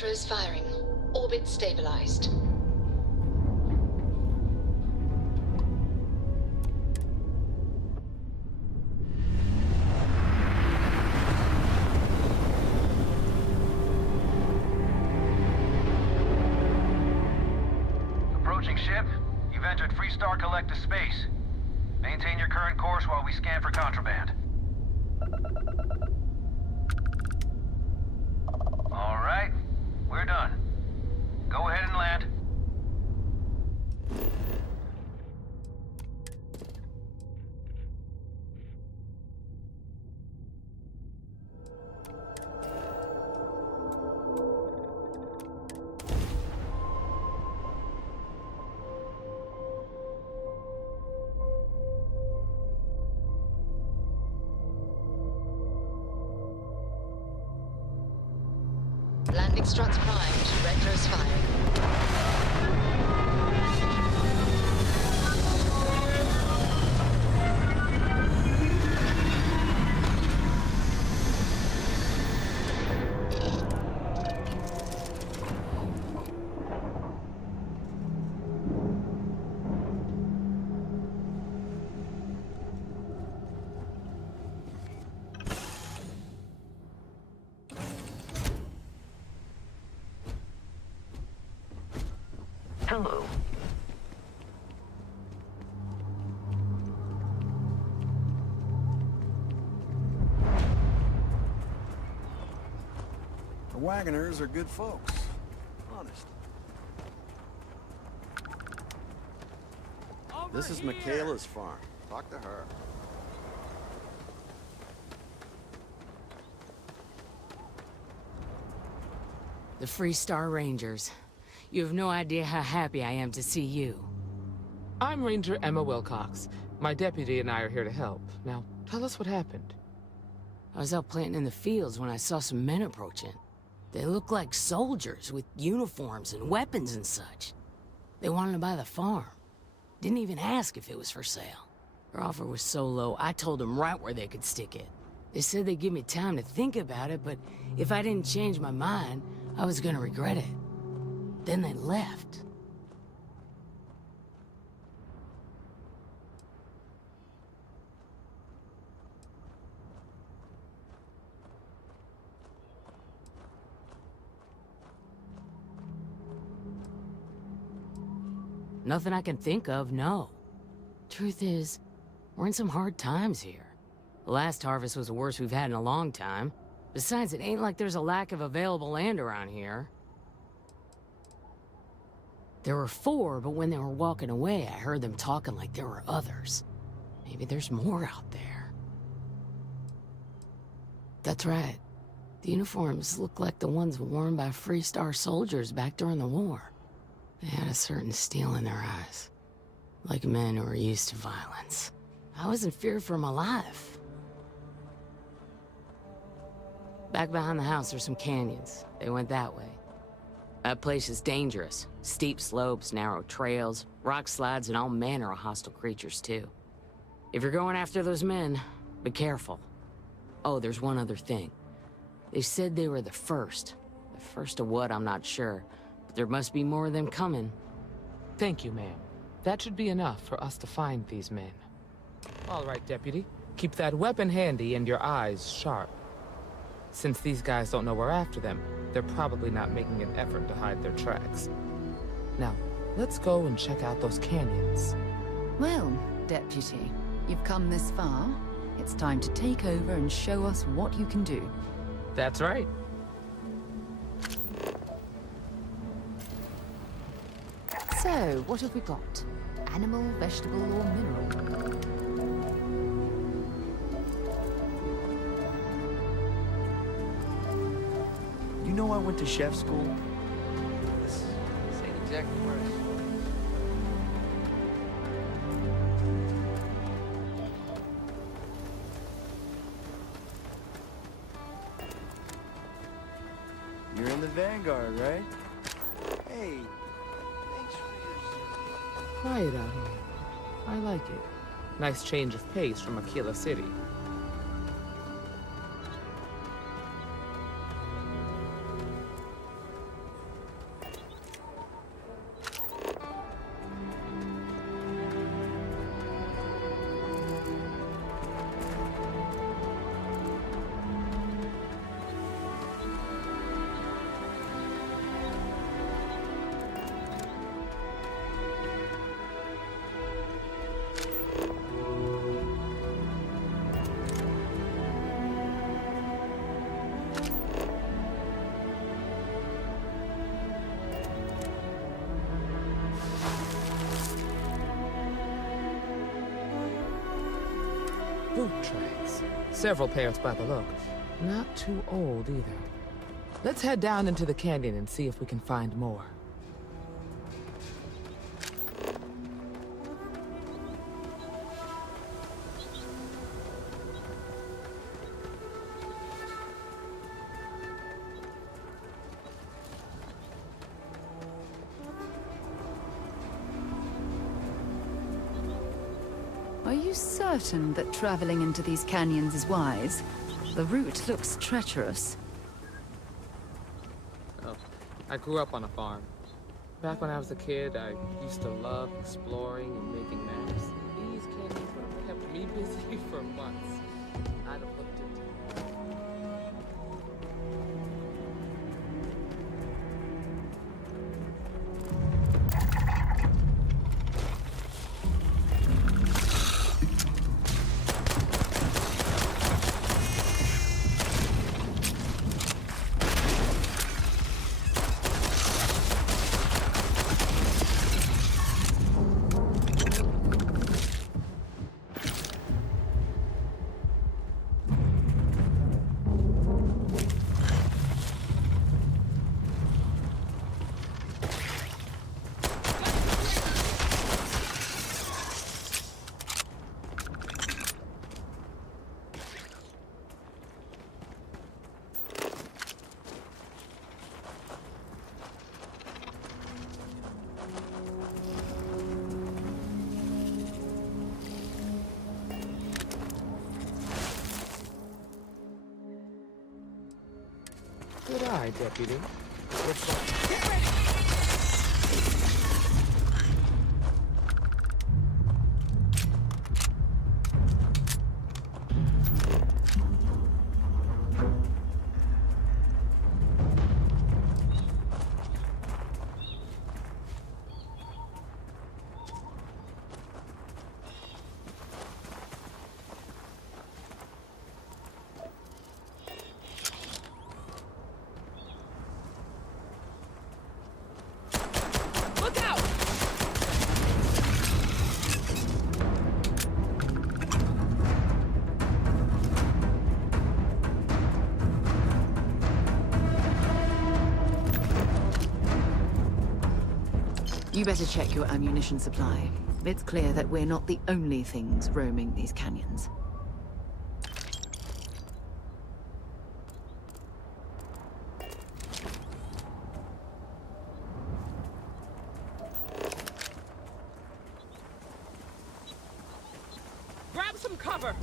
Retros firing. Orbit stabilized. Approaching ship. You've entered Freestar Collective space. Maintain your current course while we scan for contraband. All right, we're done. Go ahead and land. Landing struts primed. Retros firing. Hello. The Wagoners are good folks. Honest. This is Michaela's farm. Talk to her. The Freestar Rangers. You have no idea how happy I am to see you. I'm Ranger Emma Wilcox. My deputy and I are here to help. Now, tell us what happened. I was out planting in the fields when I saw some men approaching. They looked like soldiers with uniforms and weapons and such. They wanted to buy the farm. Didn't even ask if it was for sale. Their offer was so low, I told them right where they could stick it. They said they'd give me time to think about it, but if I didn't change my mind, I was gonna regret it. Then they left. Nothing I can think of, no. Truth is, we're in some hard times here. The last harvest was the worst we've had in a long time. Besides, it ain't like there's a lack of available land around here. There were 4, but when they were walking away, I heard them talking like there were others. Maybe there's more out there. That's right. The uniforms look like the ones worn by Freestar soldiers back during the war. They had a certain steel in their eyes. Like men who were used to violence. I was in fear for my life. Back behind the house, there's some canyons. They went that way. That place is dangerous. Steep slopes, narrow trails, rock slides, and all manner of hostile creatures, too. If you're going after those men, be careful. Oh, there's one other thing. They said they were the first. The first of what, I'm not sure. But there must be more of them coming. Thank you, ma'am. That should be enough for us to find these men. All right, Deputy. Keep that weapon handy and your eyes sharp. Since these guys don't know we're after them, they're probably not making an effort to hide their tracks. Now, let's go and check out those canyons. Well, Deputy, you've come this far. It's time to take over and show us what you can do. That's right. So, what have we got? Animal, vegetable, or mineral? You know I went to chef school? This ain't exactly where You're in the Vanguard, right? Hey, thanks for your... Quiet out here. I like it. Nice change of pace from Aquila City. boot tracks. Several pairs by the look. Not too old either. Let's head down into the canyon and see if we can find more. Are you certain that traveling into these canyons is wise? The route looks treacherous. Oh, I grew up on a farm. Back when I was a kid, I used to love exploring and making maps. These canyons would have kept me busy for months. I'd have looked into Good eye, Deputy. What's that? You better check your ammunition supply. It's clear that we're not the only things roaming these canyons. Grab some cover!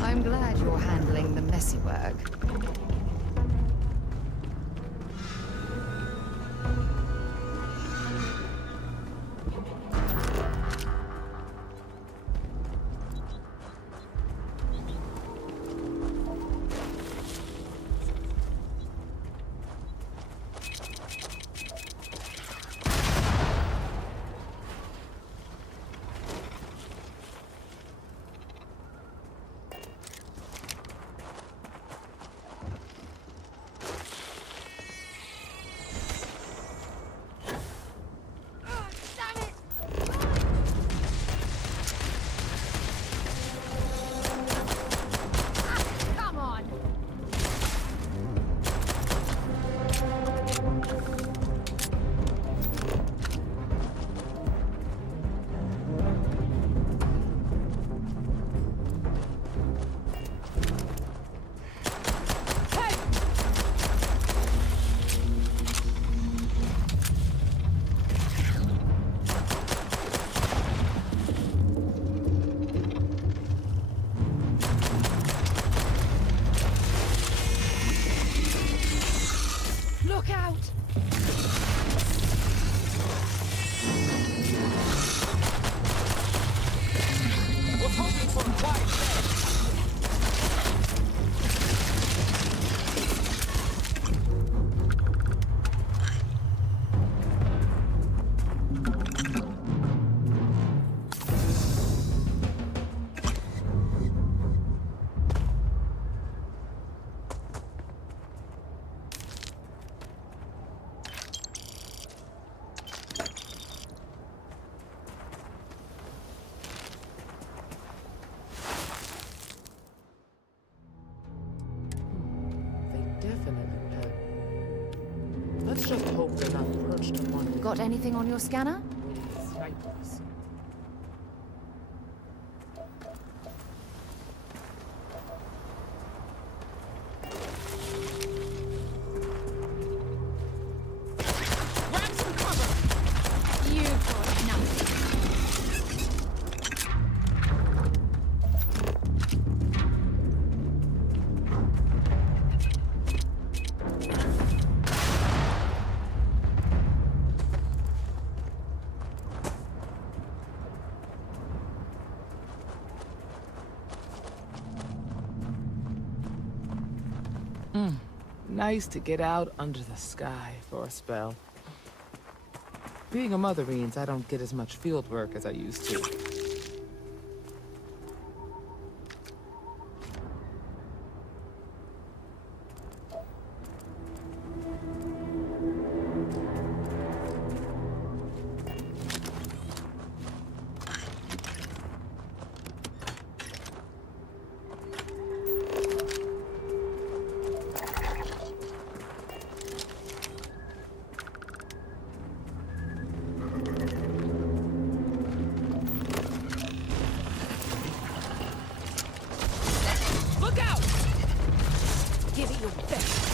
I'm glad you're handling the messy work. Got anything on your scanner? Snipers. Grab some cover! You've got nothing. Nice to get out under the sky for a spell. Being a mother means I don't get as much field work as I used to. Look out! Give it your best.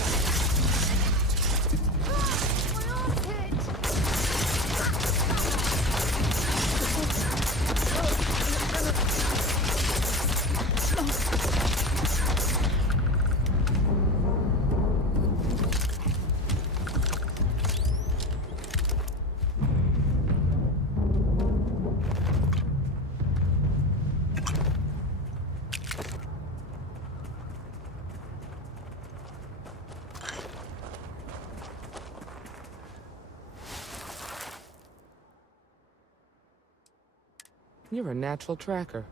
You're a natural tracker.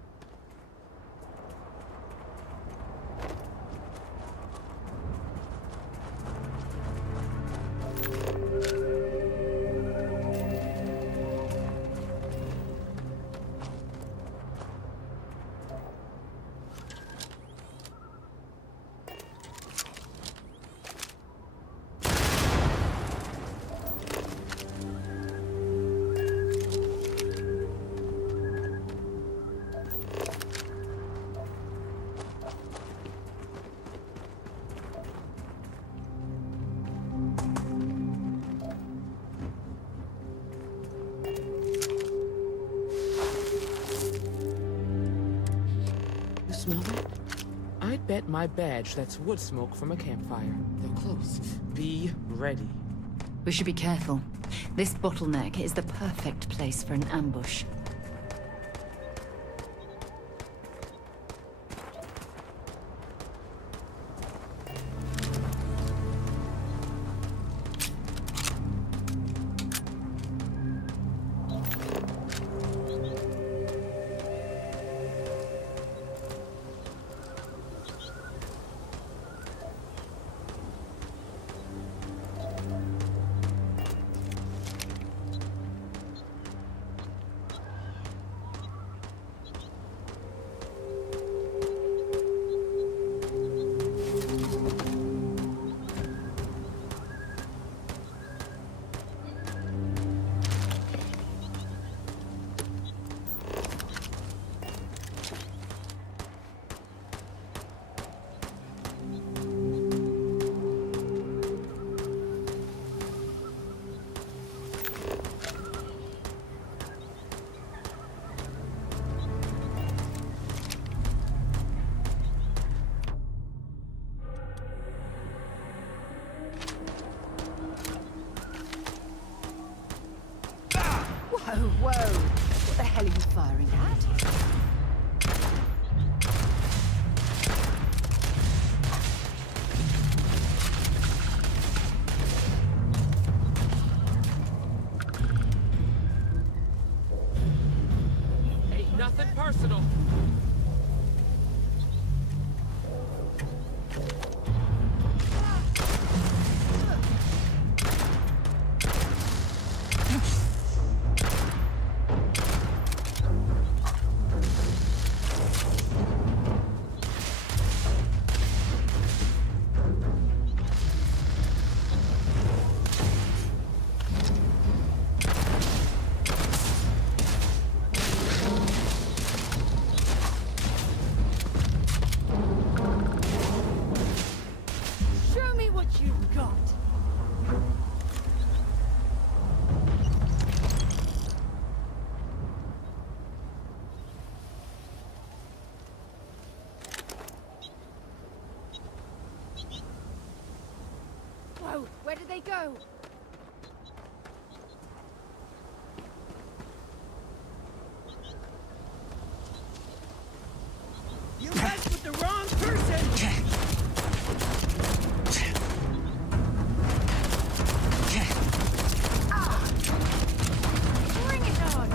You smell that? I'd bet my badge that's wood smoke from a campfire. They're close. Be ready. We should be careful. This bottleneck is the perfect place for an ambush. Whoa, whoa! What the hell are you firing at? Ain't nothing personal. go! You messed with the wrong person! Bring it on!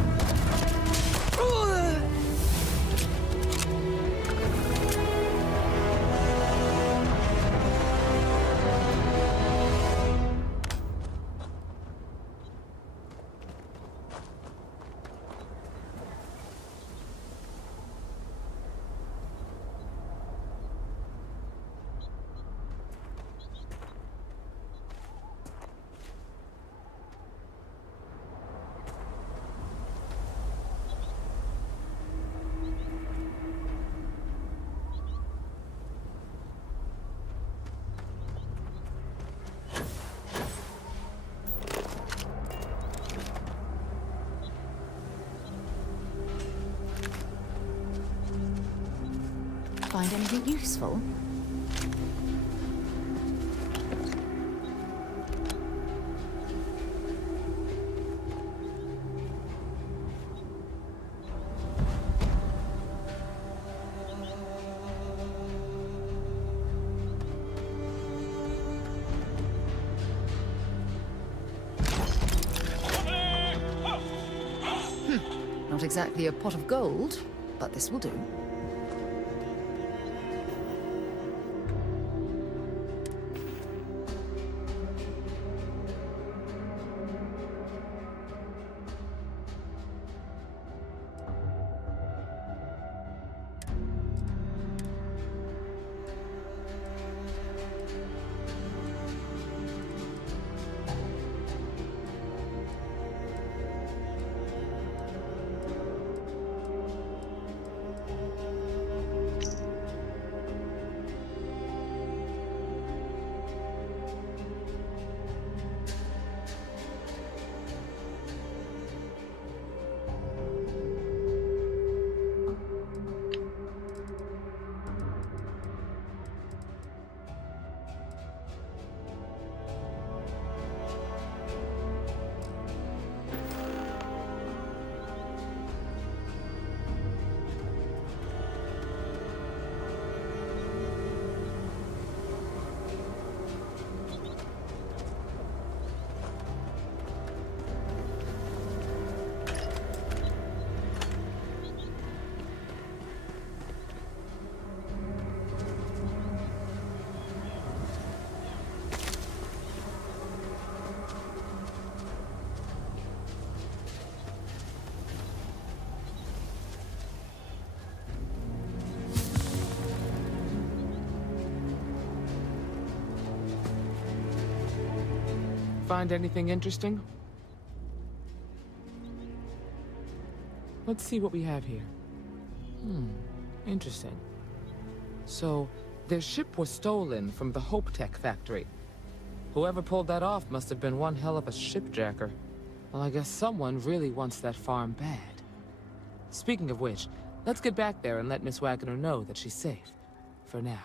Find anything useful? Not exactly a pot of gold, but this will do. Find anything interesting? Let's see what we have here. Interesting. So, their ship was stolen from the Hope Tech factory. Whoever pulled that off must have been one hell of a shipjacker. Well, I guess someone really wants that farm bad. Speaking of which, let's get back there and let Miss Wagner know that she's safe. For now.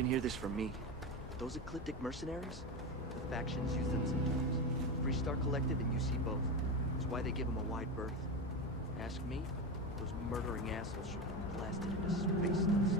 didn't hear this from me. Those eclectic mercenaries, the factions use them sometimes. Freestar Collective and UC both. That's why they give them a wide berth. Ask me, those murdering assholes should be blasted into space dust.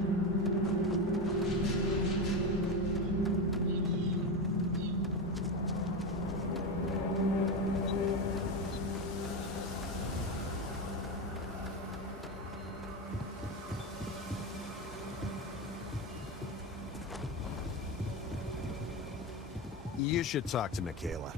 You should talk to Michaela.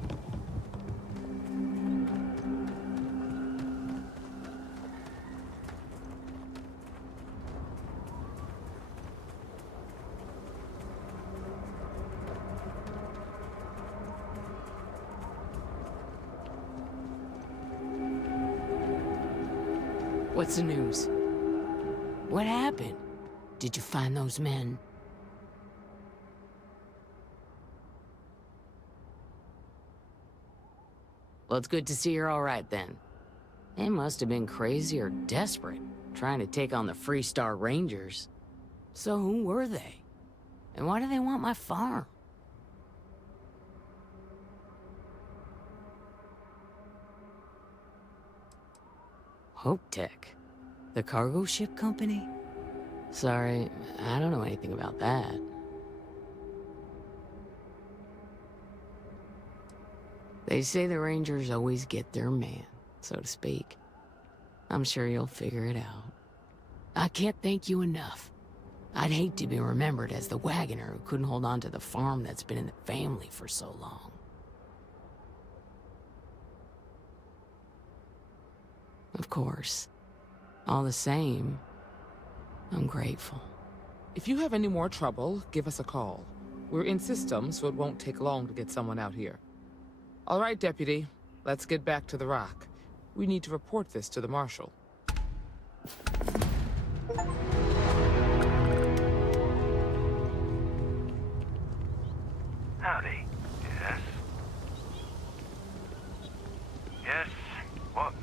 What's the news? What happened? Did you find those men? Well, it's good to see you're all right then. They must have been crazy or desperate, trying to take on the Freestar Rangers. So who were they? And why do they want my farm? Hope Tech? The cargo ship company? Sorry, I don't know anything about that. They say the Rangers always get their man, so to speak. I'm sure you'll figure it out. I can't thank you enough. I'd hate to be remembered as the wagoner who couldn't hold on to the farm that's been in the family for so long. Of course. All the same, I'm grateful. If you have any more trouble, give us a call. We're in system, so it won't take long to get someone out here. All right, Deputy. Let's get back to the Rock. We need to report this to the Marshal. Howdy. Yes? Yes? What?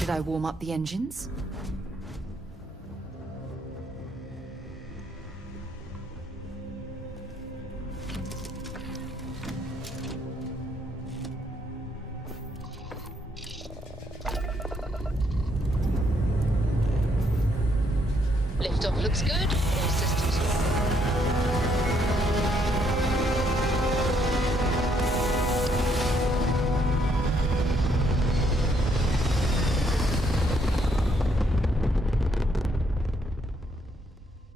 Should I warm up the engines? Liftoff looks good. All systems go.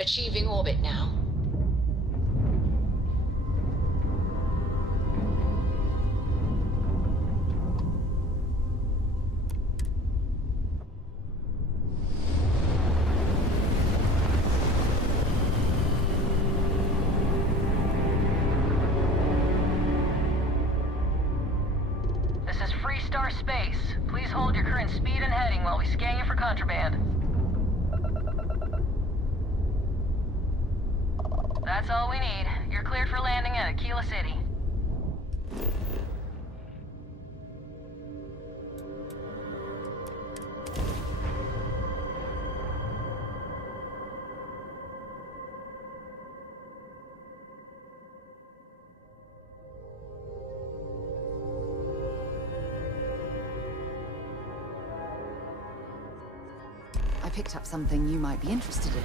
Achieving orbit now. This is Freestar Space. Please hold your current speed and heading while we scan you for contraband. That's all we need. You're cleared for landing at Aquila City. I picked up something you might be interested in.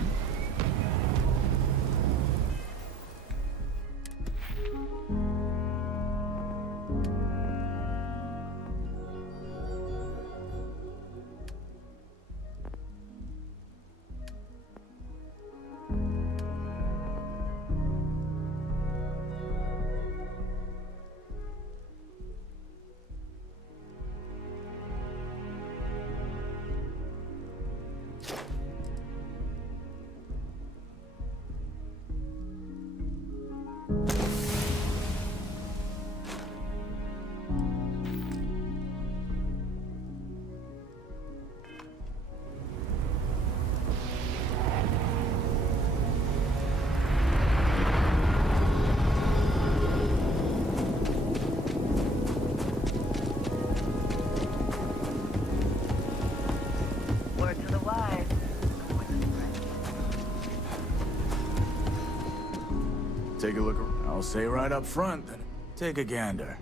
Take a look around. I'll say right up front, then take a gander.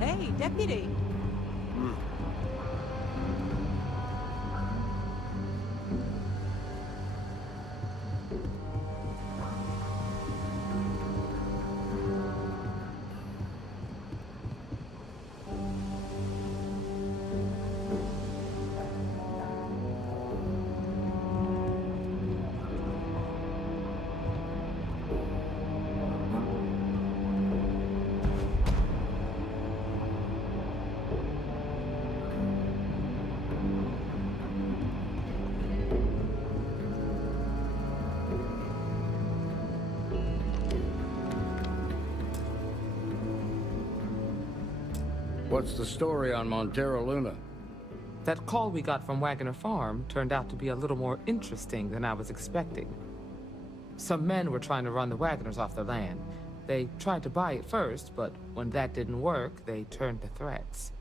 Hey, deputy. What's the story on Montero Luna? That call we got from Wagner Farm turned out to be a little more interesting than I was expecting. Some men were trying to run the Wagners off their land. They tried to buy it first, but when that didn't work, they turned to threats.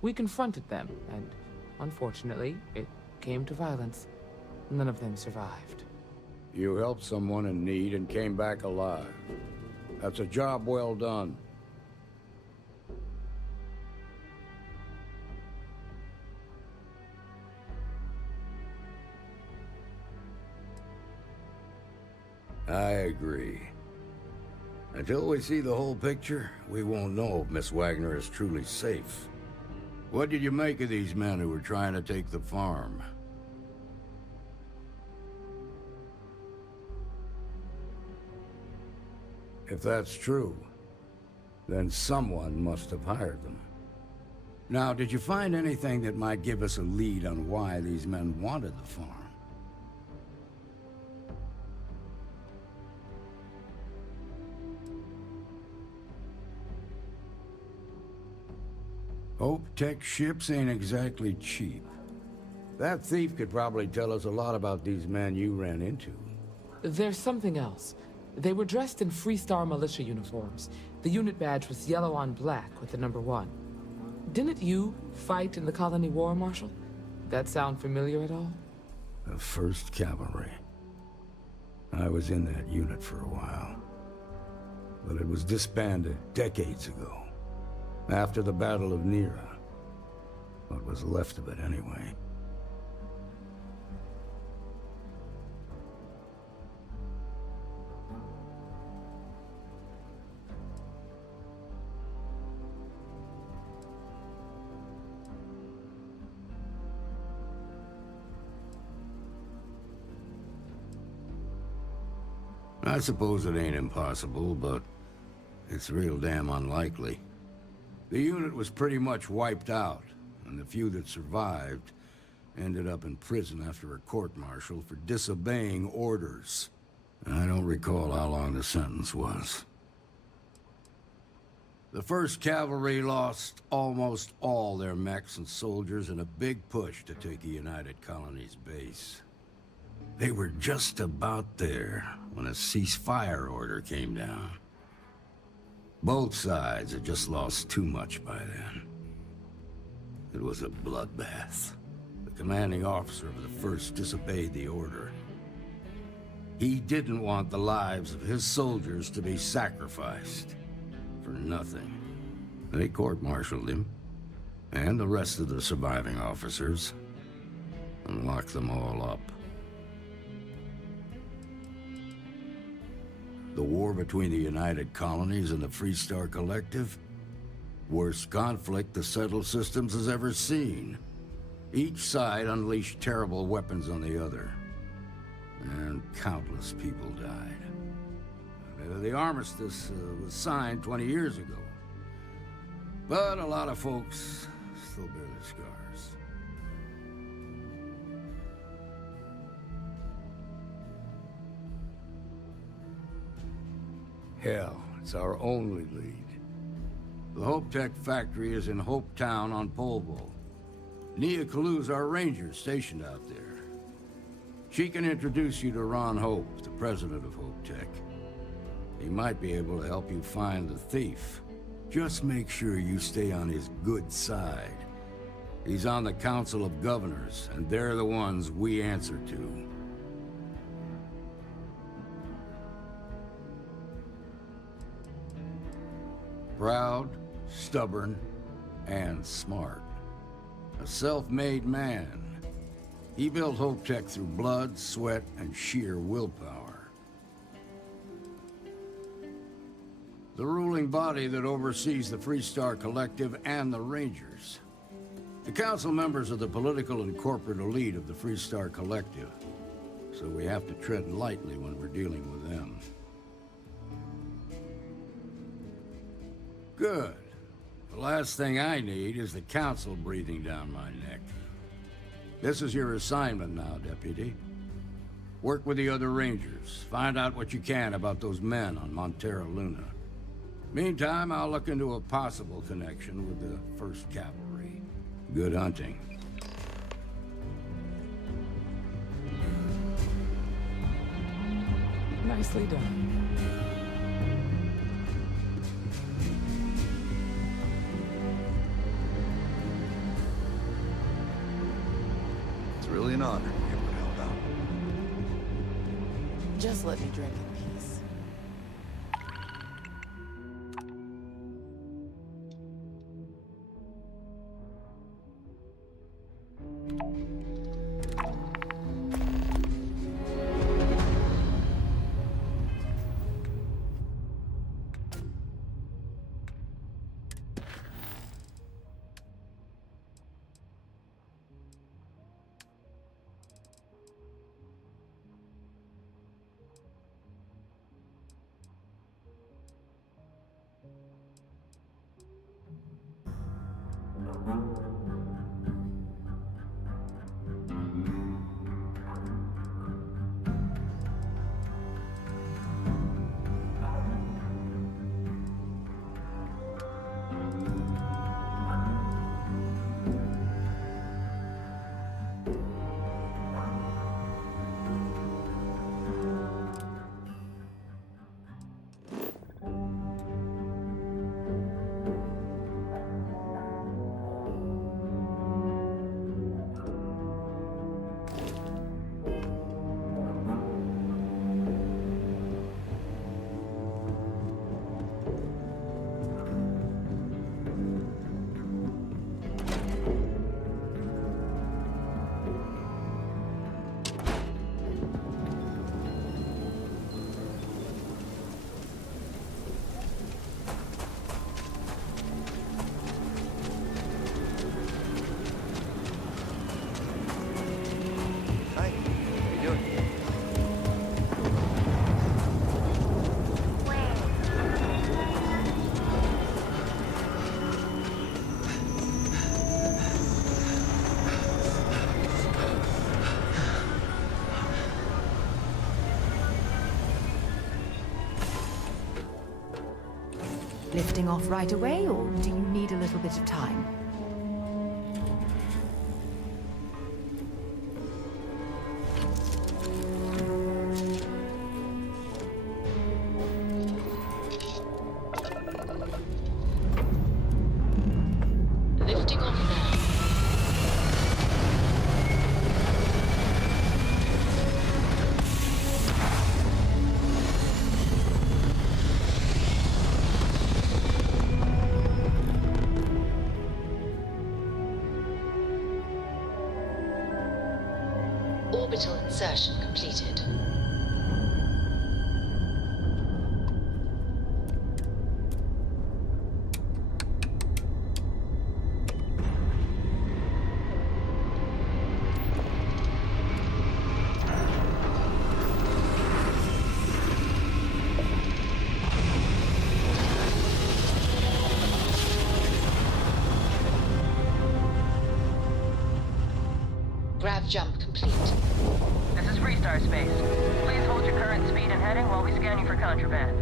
We confronted them, and unfortunately, it came to violence. None of them survived. You helped someone in need and came back alive. That's a job well done. I agree. Until we see the whole picture, we won't know if Miss Wagner is truly safe. What did you make of these men who were trying to take the farm? If that's true, then someone must have hired them. Now, did you find anything that might give us a lead on why these men wanted the farm? Hope Tech ships ain't exactly cheap. That thief could probably tell us a lot about these men you ran into. There's something else. They were dressed in Freestar militia uniforms. The unit badge was yellow on black with the number 1. Didn't you fight in the Colony War, Marshal? That sound familiar at all? The 1st Cavalry. I was in that unit for a while. But it was disbanded decades ago. After the Battle of Nera. What was left of it, anyway. I suppose it ain't impossible, but it's real damn unlikely. The unit was pretty much wiped out, and the few that survived ended up in prison after a court-martial for disobeying orders. I don't recall how long the sentence was. The 1st Cavalry lost almost all their mechs and soldiers in a big push to take the United Colony's base. They were just about there when a ceasefire order came down. Both sides had just lost too much by then. It was a bloodbath. The commanding officer of the 1st disobeyed the order. He didn't want the lives of his soldiers to be sacrificed for nothing. They court-martialed him, and the rest of the surviving officers, and locked them all up. The war between the United Colonies and the Freestar Collective? Worst conflict the settled systems has ever seen. Each side unleashed terrible weapons on the other. And countless people died. The armistice was signed 20 years ago. But a lot of folks still bear their scars. Hell, it's our only lead. The Hope Tech factory is in Hope Town on Polvo. Nia Kalu's our ranger stationed out there. She can introduce you to Ron Hope, the president of Hope Tech. He might be able to help you find the thief. Just make sure you stay on his good side. He's on the Council of Governors, and they're the ones we answer to. Proud, stubborn, and smart. A self-made man. He built Hope Tech through blood, sweat, and sheer willpower. The ruling body that oversees the Freestar Collective and the Rangers. The council members are the political and corporate elite of the Freestar Collective, so we have to tread lightly when we're dealing with them. Good. The last thing I need is the council breathing down my neck. This is your assignment now, Deputy. Work with the other Rangers. Find out what you can about those men on Montera Luna. Meantime, I'll look into a possible connection with the 1st Cavalry. Good hunting. Nicely done. It's really an honor to be able to help out. Just let me drink in peace. Hi, how you doing? Lifting off right away, or do you need a little bit of time? Lifting off now. Orbital insertion completed. Grav jump complete. This is Freestar Space. Please hold your current speed and heading while we scan you for contraband.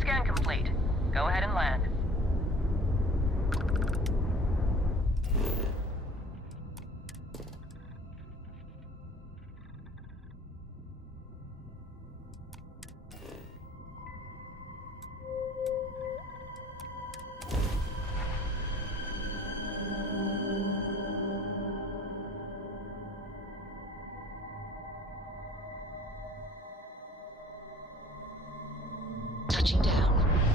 Scan complete. Go ahead and land. Touching down.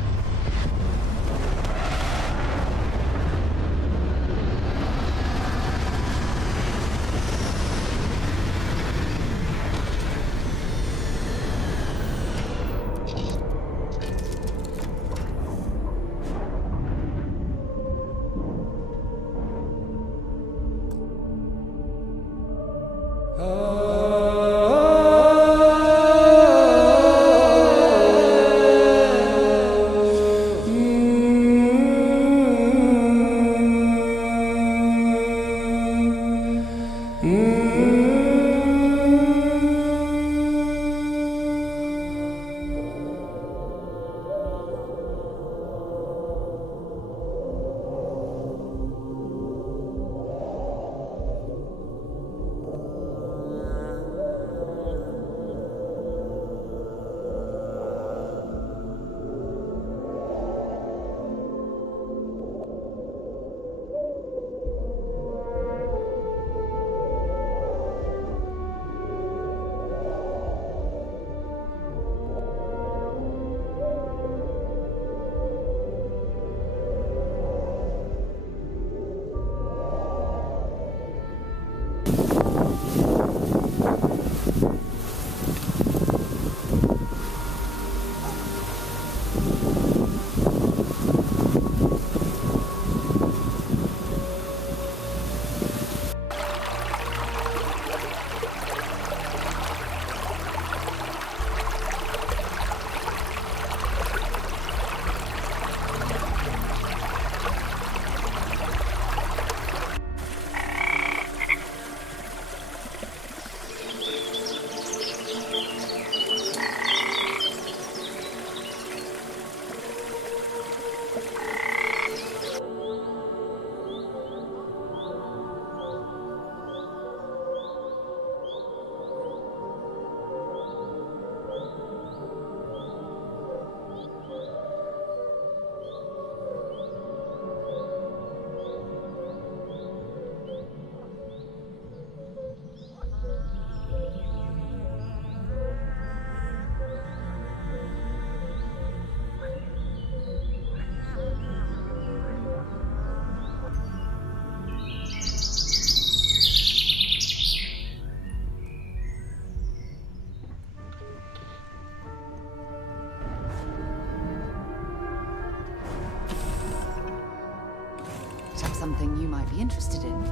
something you might be interested in.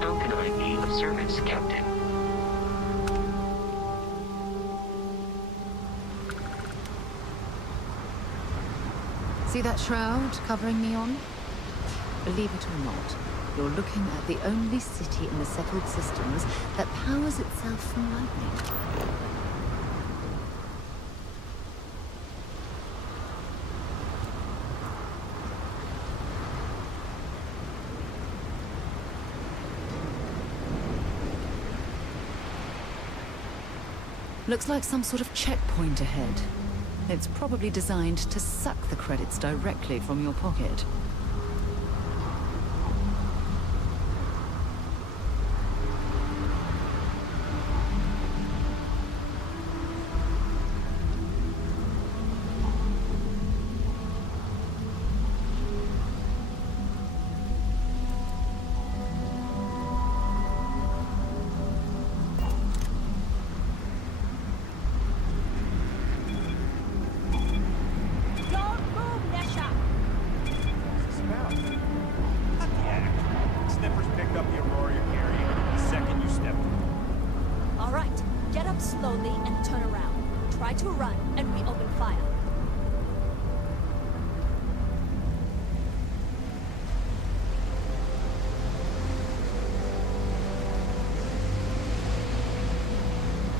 How can I be of service, Captain? See that shroud covering Neon? Believe it or not, you're looking at the only city in the settled systems that powers itself from lightning. Looks like some sort of checkpoint ahead. It's probably designed to suck the credits directly from your pocket. Slowly and turn around. Try to run, and we open fire.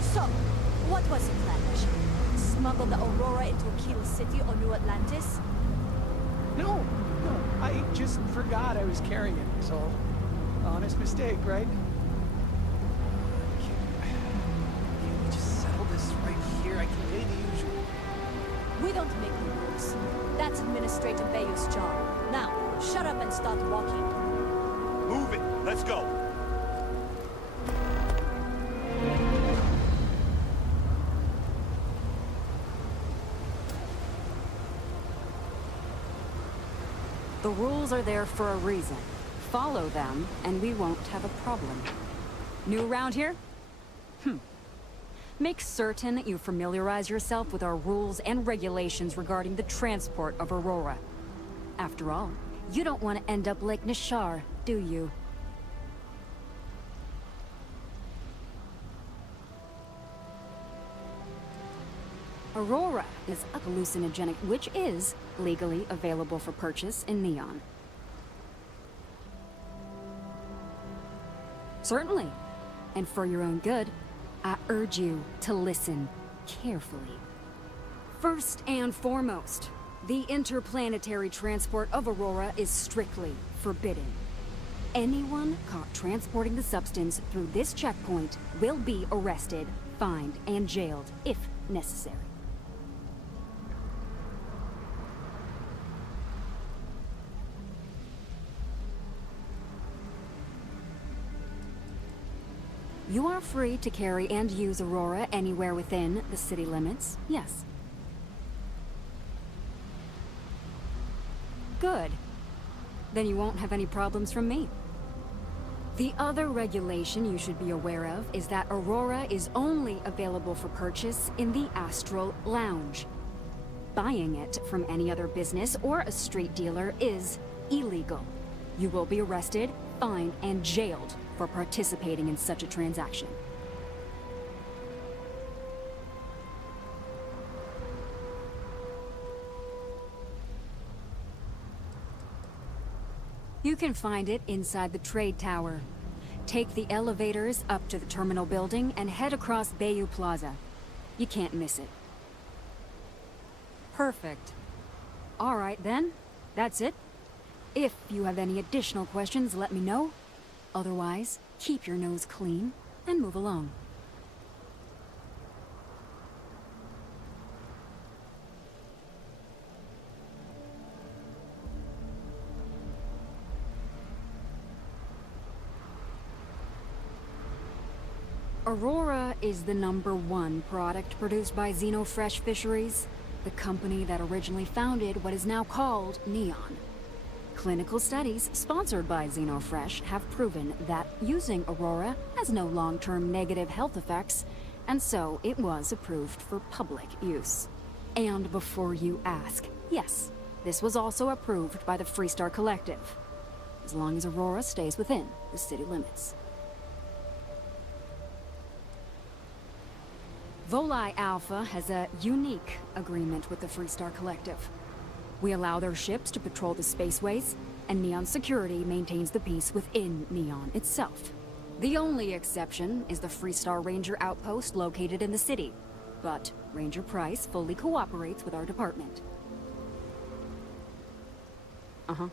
So, what was your plan, Misha? Smuggle the Aurora into Keel City or New Atlantis? No, I just forgot I was carrying it, so honest mistake, right? I can pay the usual. We don't make the rules. That's Administrator Bayou's job. Now, shut up and start walking. Move it. Let's go. The rules are there for a reason. Follow them, and we won't have a problem. New around here? Make certain you familiarize yourself with our rules and regulations regarding the transport of Aurora. After all, you don't want to end up like Nishar, do you? Aurora is a hallucinogenic, which is legally available for purchase in Neon. Certainly. And for your own good, I urge you to listen carefully. First and foremost, the interplanetary transport of Aurora is strictly forbidden. Anyone caught transporting the substance through this checkpoint will be arrested, fined, and jailed if necessary. You are free to carry and use Aurora anywhere within the city limits, yes. Good. Then you won't have any problems from me. The other regulation you should be aware of is that Aurora is only available for purchase in the Astral Lounge. Buying it from any other business or a street dealer is illegal. You will be arrested, fined, and jailed for participating in such a transaction. You can find it inside the trade tower. Take the elevators up to the terminal building and head across Bayou Plaza. You can't miss it. Perfect. All right then, that's it. If you have any additional questions, let me know. Otherwise, keep your nose clean and move along. Aurora is the #1 product produced by Xenofresh Fisheries, the company that originally founded what is now called Neon. Clinical studies sponsored by Xenofresh have proven that using Aurora has no long-term negative health effects, and so it was approved for public use. And before you ask, yes, This was also approved by the Freestar Collective, as long as Aurora stays within the city limits. Volii Alpha has a unique agreement with the Freestar Collective. We allow their ships to patrol the spaceways, and Neon Security maintains the peace within Neon itself. The only exception is the Freestar Ranger outpost located in the city, but Ranger Price fully cooperates with our department. Uh-huh.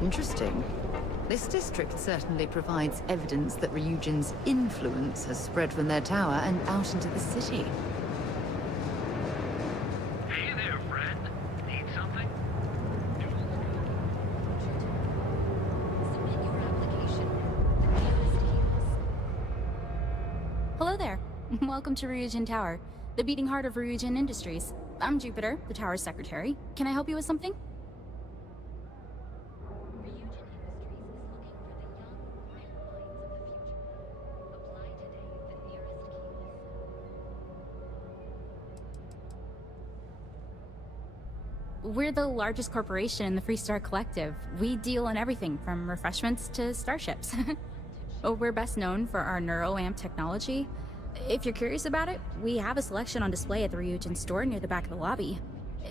Interesting. This district certainly provides evidence that Ryujin's influence has spread from their tower and out into the city. Hey there, friend. Need something? Hello there. Welcome to Ryujin Tower, the beating heart of Ryujin Industries. I'm Jupiter, the tower's secretary. Can I help you with something? We're the largest corporation in the Freestar Collective. We deal in everything from refreshments to starships. We're best known for our neuroamp technology. If you're curious about it, we have a selection on display at the Ryujin store near the back of the lobby.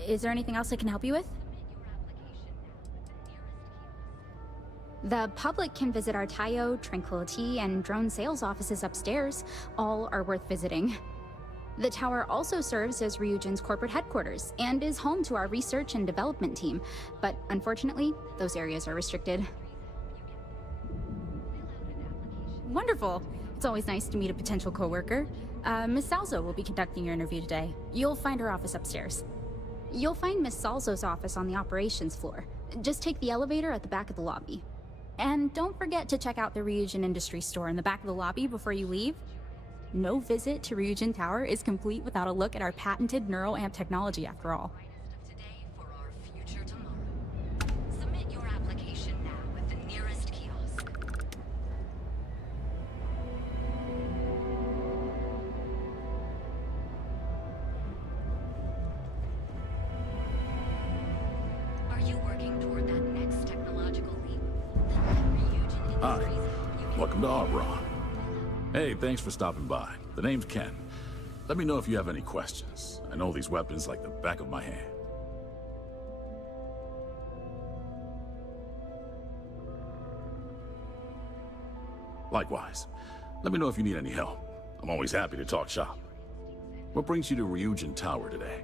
Is there anything else I can help you with? The public can visit our Tayo, Tranquility, and drone sales offices upstairs. All are worth visiting. The tower also serves as Ryujin's corporate headquarters and is home to our research and development team, but unfortunately, those areas are restricted. Wonderful! It's always nice to meet a potential coworker. Miss Salzo will be conducting your interview today. You'll find her office upstairs. You'll find Miss Salzo's office on the operations floor. Just take the elevator at the back of the lobby. And don't forget to check out the Ryujin Industries store in the back of the lobby before you leave. No visit to Ryujin Tower is complete without a look at our patented neuroamp technology, after all. Today for our future tomorrow. Submit your application now at the nearest kiosk. Are you working toward that next technological leap? Hi. Welcome to Arbron. Hey, thanks for stopping by. The name's Ken. Let me know if you have any questions. I know these weapons like the back of my hand. Likewise. Let me know if you need any help. I'm always happy to talk shop. What brings you to Ryujin Tower today?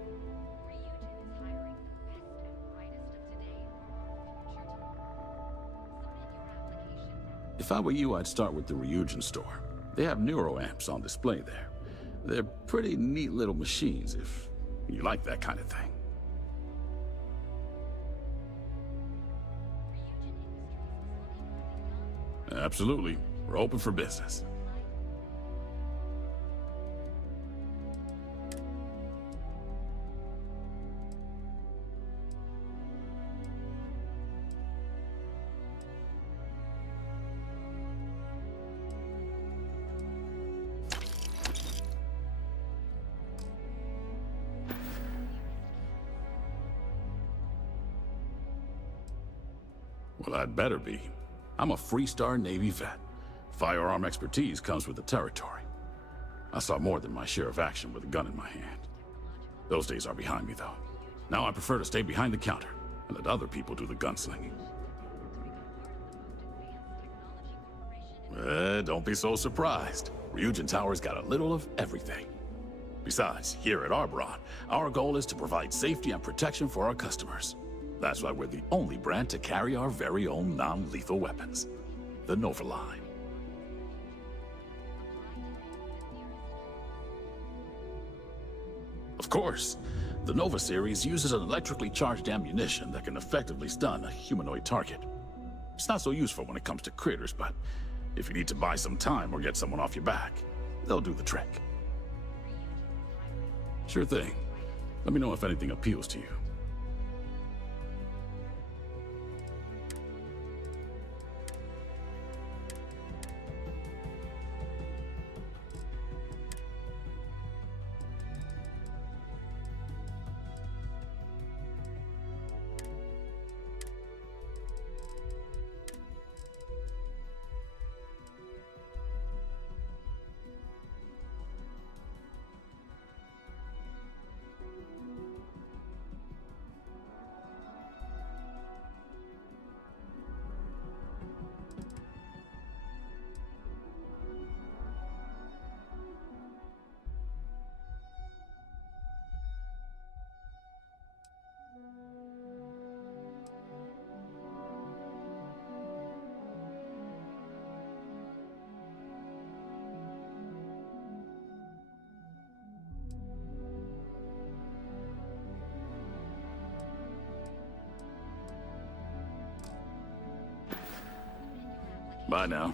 If I were you, I'd start with the Ryujin store. They have neuroamps on display there. They're pretty neat little machines if you like that kind of thing. Absolutely. We're open for business. Well, I'd better be. I'm a Freestar Navy vet. Firearm expertise comes with the territory. I saw more than my share of action with a gun in my hand. Those days are behind me, though. Now I prefer to stay behind the counter and let other people do the gunslinging. Don't be so surprised. Ryujin Tower's got a little of everything. Besides, here at Arbron, our goal is to provide safety and protection for our customers. That's why we're the only brand to carry our very own non-lethal weapons. The Nova line. Of course. The Nova series uses an electrically charged ammunition that can effectively stun a humanoid target. It's not so useful when it comes to critters, but if you need to buy some time or get someone off your back, they'll do the trick. Sure thing. Let me know if anything appeals to you. Bye now.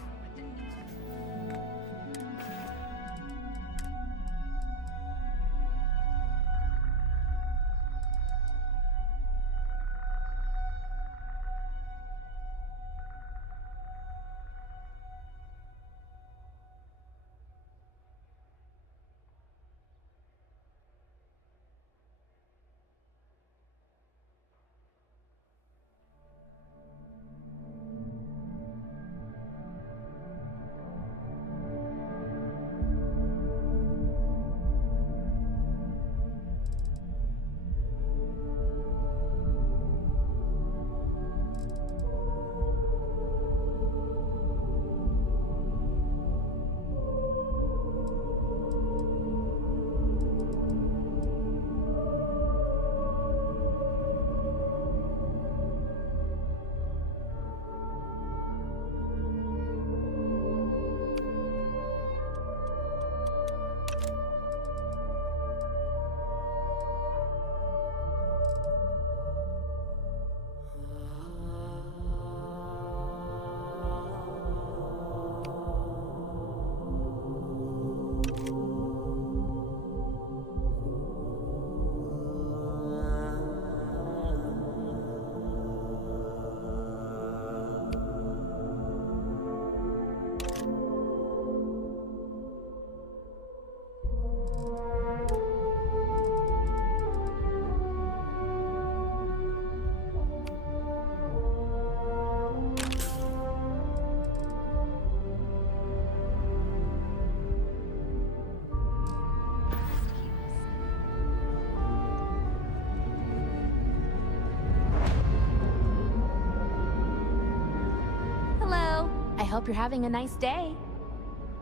hope you're having a nice day.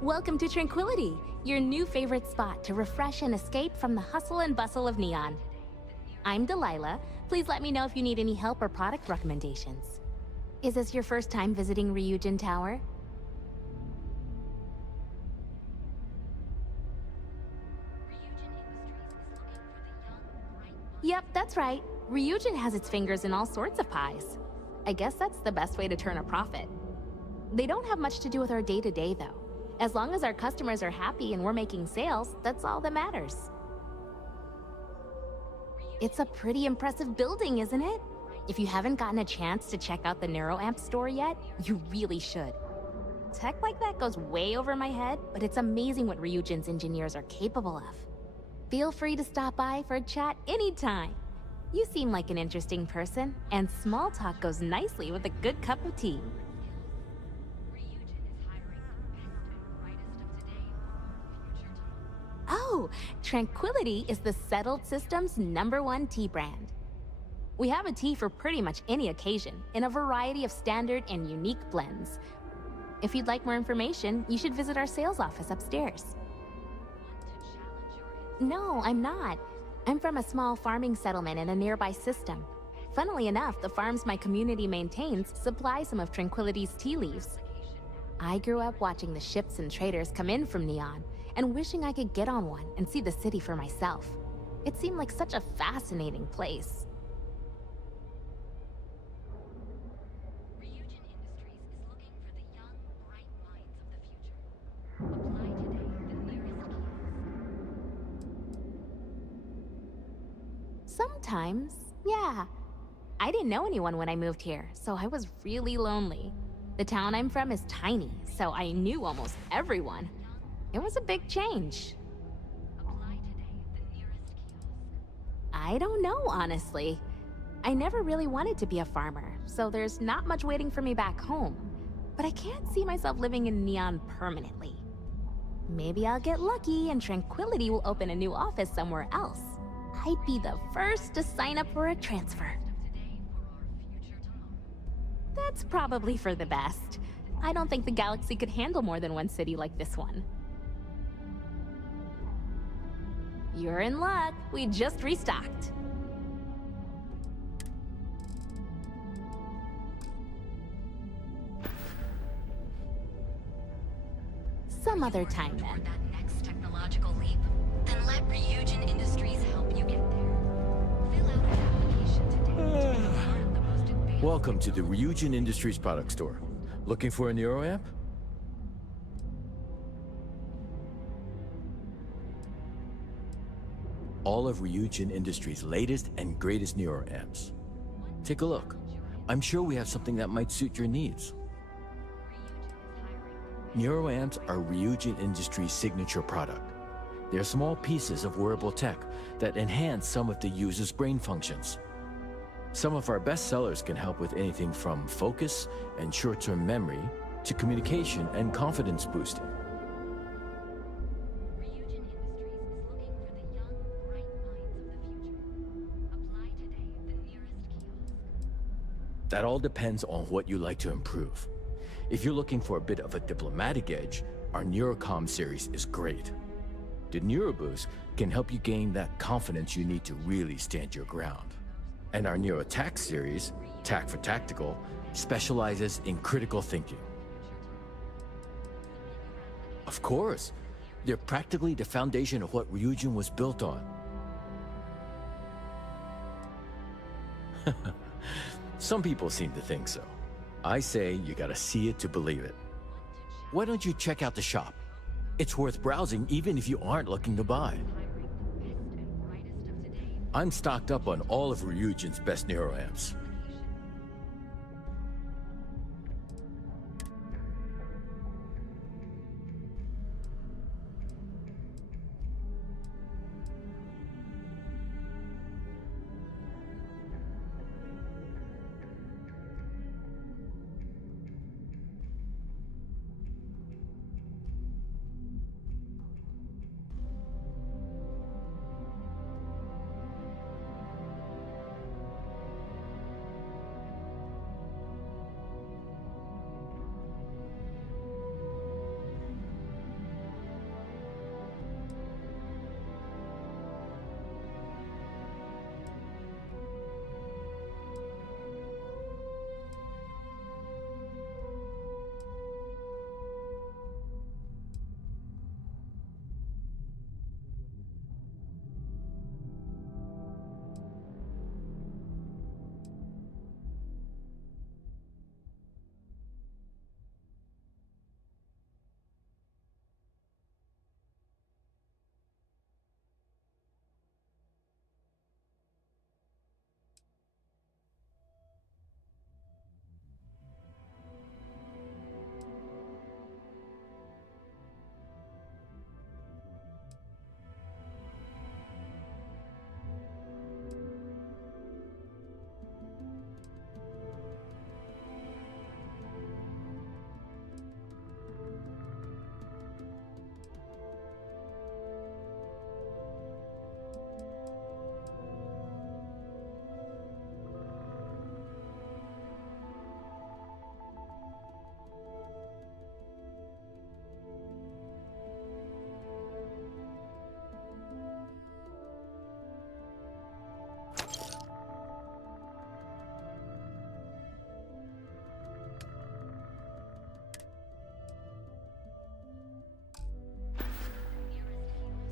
Welcome to Tranquility, your new favorite spot to refresh and escape from the hustle and bustle of Neon. I'm Delilah. Please let me know if you need any help or product recommendations. Is this your first time visiting Ryujin Tower? Yep, that's right. Ryujin has its fingers in all sorts of pies. I guess that's the best way to turn a profit. They don't have much to do with our day-to-day, though. As long as our customers are happy and we're making sales, that's all that matters. It's a pretty impressive building, isn't it? If you haven't gotten a chance to check out the NeuroAmp store yet, you really should. Tech like that goes way over my head, but it's amazing what Ryujin's engineers are capable of. Feel free to stop by for a chat anytime. You seem like an interesting person, and small talk goes nicely with a good cup of tea. Oh, Tranquility is the Settled System's #1 tea brand. We have a tea for pretty much any occasion, in a variety of standard and unique blends. If you'd like more information, you should visit our sales office upstairs. No, I'm not. I'm from a small farming settlement in a nearby system. Funnily enough, the farms my community maintains supply some of Tranquility's tea leaves. I grew up watching the ships and traders come in from Neon, and wishing I could get on one and see the city for myself. It seemed like such a fascinating place. Sometimes, yeah. I didn't know anyone when I moved here, so I was really lonely. The town I'm from is tiny, so I knew almost everyone. It was a big change. I don't know, honestly. I never really wanted to be a farmer, so there's not much waiting for me back home. But I can't see myself living in Neon permanently. Maybe I'll get lucky and Tranquility will open a new office somewhere else. I'd be the first to sign up for a transfer. That's probably for the best. I don't think the galaxy could handle more than one city like this one. You're in luck. We just restocked. Some other time then. That next technological leap, then let Ryujin Industries help you get there. Fill out an application today to be part of the most advanced... Welcome to the Ryujin Industries product store. Looking for a neuroamp? All of Ryujin Industries' latest and greatest neuroamps. Take a look. I'm sure we have something that might suit your needs. Neuroamps are Ryujin Industries' signature product. They're small pieces of wearable tech that enhance some of the user's brain functions. Some of our best sellers can help with anything from focus and short-term memory to communication and confidence boosting. That all depends on what you like to improve. If you're looking for a bit of a diplomatic edge, our Neurocom series is great. The Neuroboost can help you gain that confidence you need to really stand your ground. And our Neurotac series, Tac for Tactical, specializes in critical thinking. Of course, they're practically the foundation of what Ryujin was built on. Some people seem to think so. I say you gotta see it to believe it. Why don't you check out the shop? It's worth browsing even if you aren't looking to buy. I'm stocked up on all of Ryujin's best neuroamps.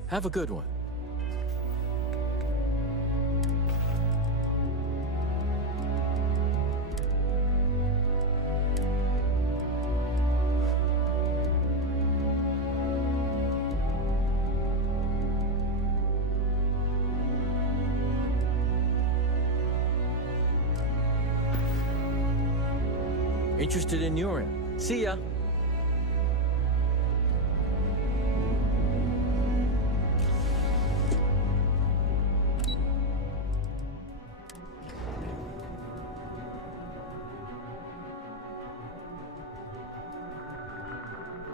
Have a good one. Interested in urine. See ya.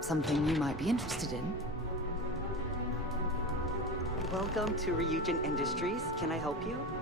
Something you might be interested in. Welcome to Ryujin Industries. Can I help you?